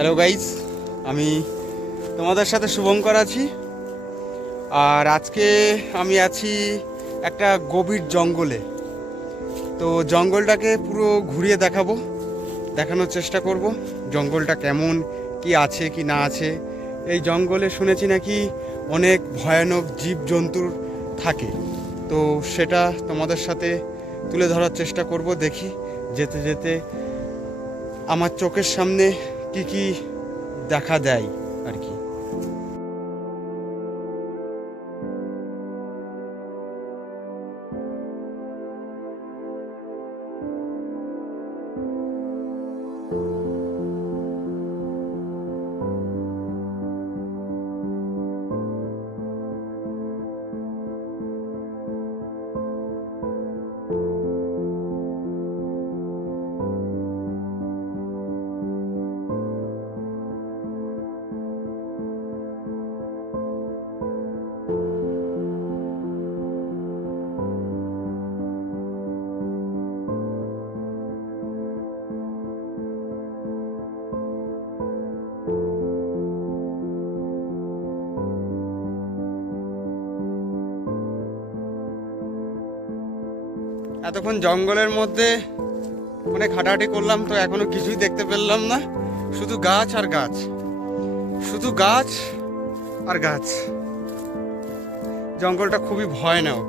Hello guys, আমি তোমাদের সাথে শুভঙ্কর আছি। আর আজকে আমি আছি একটা গভীর জঙ্গলে। তো জঙ্গলটাকে পুরো ঘুরিয়ে দেখানোর চেষ্টা করব জঙ্গলটা কেমন, কি আছে কি না আছে। এই জঙ্গলে শুনেছি নাকি অনেক ভয়ানক জীবজন্তুর থাকে। তো সেটা তোমাদের সাথে তুলে ধরার চেষ্টা করব। দেখি যেতে যেতে আমার চোখের সামনে কি কি দেখা দেয় আর কি। এতক্ষণ জঙ্গলের মধ্যে অনেক হাঁটাহাঁটি করলাম, তো এখনো কিছুই দেখতে পেলাম না। শুধু গাছ আর গাছ, শুধু গাছ আর গাছ। জঙ্গলটা খুবই ভয়ানক,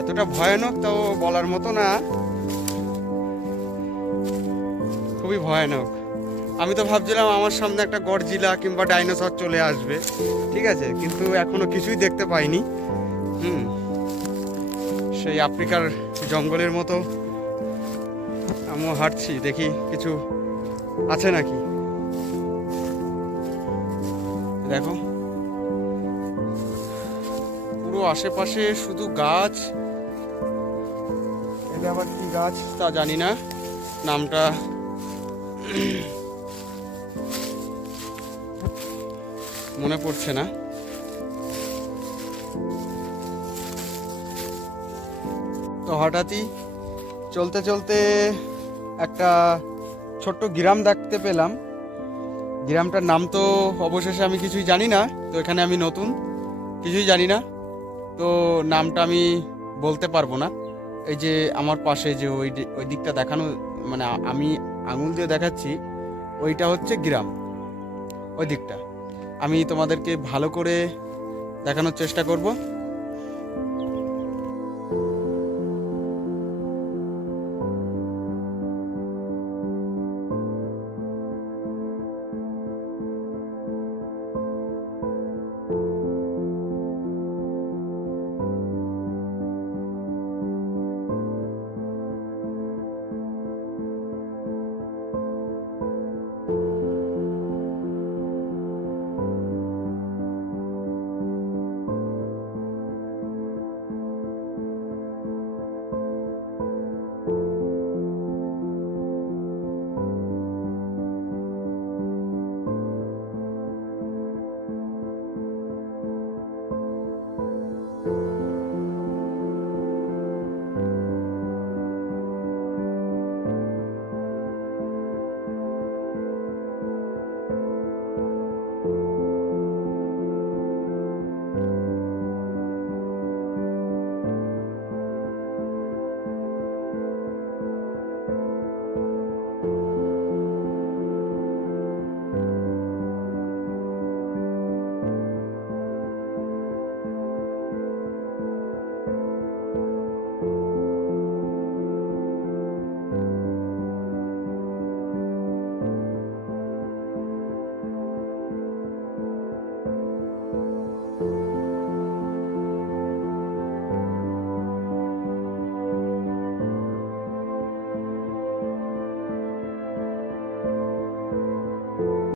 এতটা ভয়ানক তাও বলার মতো না, খুবই ভয়ানক। আমি তো ভাবছিলাম আমার সামনে একটা গডজিলা কিংবা ডাইনোসর চলে আসবে, ঠিক আছে, কিন্তু এখনো কিছুই দেখতে পাইনি। সেই আফ্রিকার জঙ্গলের মতো আমিও হাঁটছি, দেখি কিছু আছে নাকি। দেখো পুরো আশেপাশে শুধু গাছ। এটা আবার কি গাছ তা জানি না, নামটা মনে পড়ছে না। তো হঠাৎই চলতে চলতে একটা ছোট্ট গ্রাম দেখতে পেলাম। গ্রামটার নাম তো অবশেষে আমি কিছুই জানি না, তো এখানে আমি নতুন, কিছুই জানি না, তো নামটা আমি বলতে পারবো না। এই যে আমার পাশে যে ওই দিকটা দেখানো, মানে আমি আঙুল দিয়ে দেখাচ্ছি, ওইটা হচ্ছে গ্রাম। ওই দিকটা আমি তোমাদেরকে ভালো করে দেখানোর চেষ্টা করব।